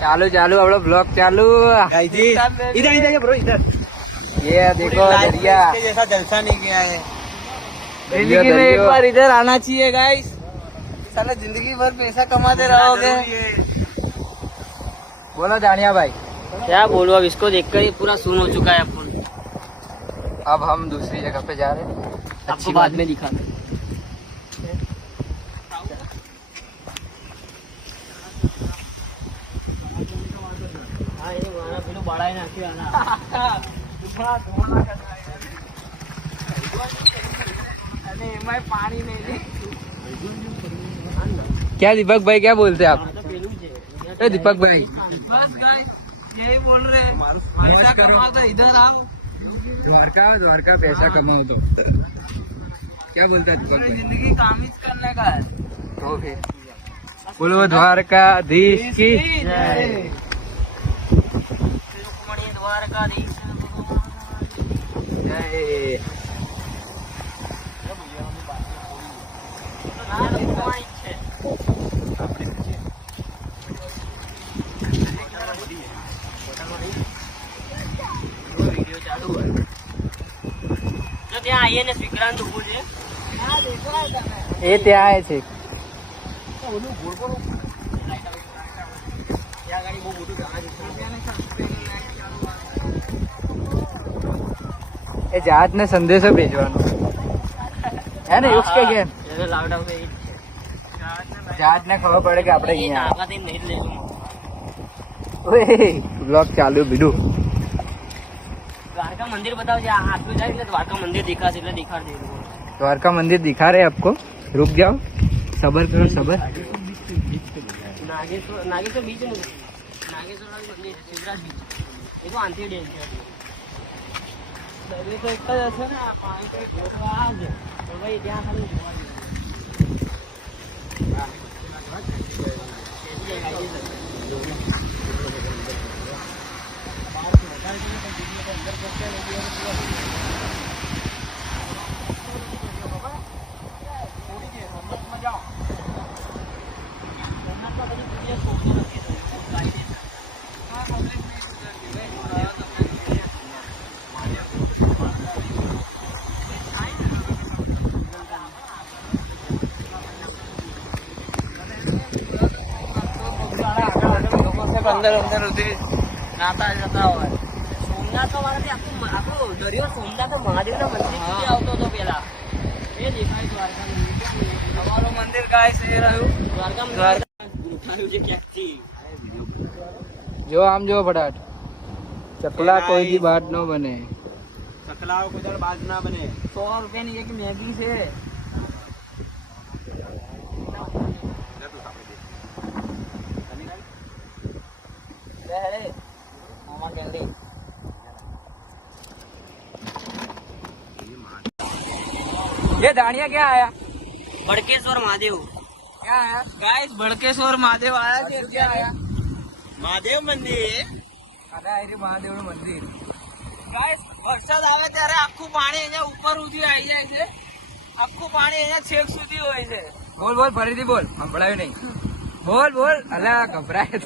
चालू चालू हम लोग ब्लॉग चालू। इधर इधर ब्रो इधर। ये देखो दरिया जैसा जलसा नहीं किया है जिंदगी में एक बार इधर आना चाहिए गाइस। साला जिंदगी भर पैसा कमाते रहोगे। बोलो जानिया भाई। क्या बोलो, अब इसको देखकर ही पूरा सुन हो चुका है अपन। अब हम दूसरी जगह पे जा रहे हैं, आपको बाद में दिखाते हैं। पानी नहीं। क्या दीपक भाई क्या बोलते हैं आप? ए दीपक भाई बस गाइस यही बोल रहे हैं, पैसा कमाओ तो इधर आओ। द्वारका पैसा कमाओ तो क्या बोलता है दीपक भाई? जिंदगी कामिज करने का है। तो फिर बोलो द्वारकाधीश की जय। द्वारकाधीश जय। ત્યાં આવીએ ને વિક્રાંત ઉભું છે એ ત્યાં આવે છે એ જહાજ ને સંદેશો ભેજવાનો હે ને યુગ કે કેમ જહાજ ને ખબર પડે કે આપણે બ્લોગ ચાલુ બીડું દ્વારકા મંदिर बताओ जी आगे जाए એટલે દ્વારકા મંदिर दिखा એટલે दिखा दे द्वारका मंदिर दिखा रहे आपको रुक जाओ सबर करो सबर नागेश्वर बीच में नागेश्वर मंदिर शिवराज बीच ये तो आंधी डैम है दरिया तो एक જ હશે ને પાણી તો એક આ જ તો ભાઈ ત્યાં ખાલી અંદર અંદર સુધી નાતા જતા હોય. સોમનાથ તો મારાથી આખો દરિયો સોમનાથ મહાદેવના મંદિર સુધી આવતો હતો પેલા એ દેખાય દ્વારકા મંદિર અમારું મંદિર ગાઈસ એ રહ્યું દ્વારકા મંદિર છે ક્યાંકથી જો આમ જો ફટાટ ચકલા કોઈ દી બાદ ન બને ચકલાઓ કોઈ બાદ ના બને. 100 રૂપિયાની એક મેગી છે. ये दानिया क्या आया बड़केश्वर महादेव क्या आया गाइस बड़केश्वर महादेव आया છે. क्या आया મહાદેવ મંદિર. મહાદેવ નું મંદિર ગાઈસ વરસાદ આવે ત્યારે આખું પાણી અહીંયા ઉપર સુધી આવી જાય છે. આખું પાણી અહીંયા છેક સુધી હોય છે. બોલ બોલ ફરીથી બોલ સંભળાયું નહીં બોલ બોલ અલા ગભરાય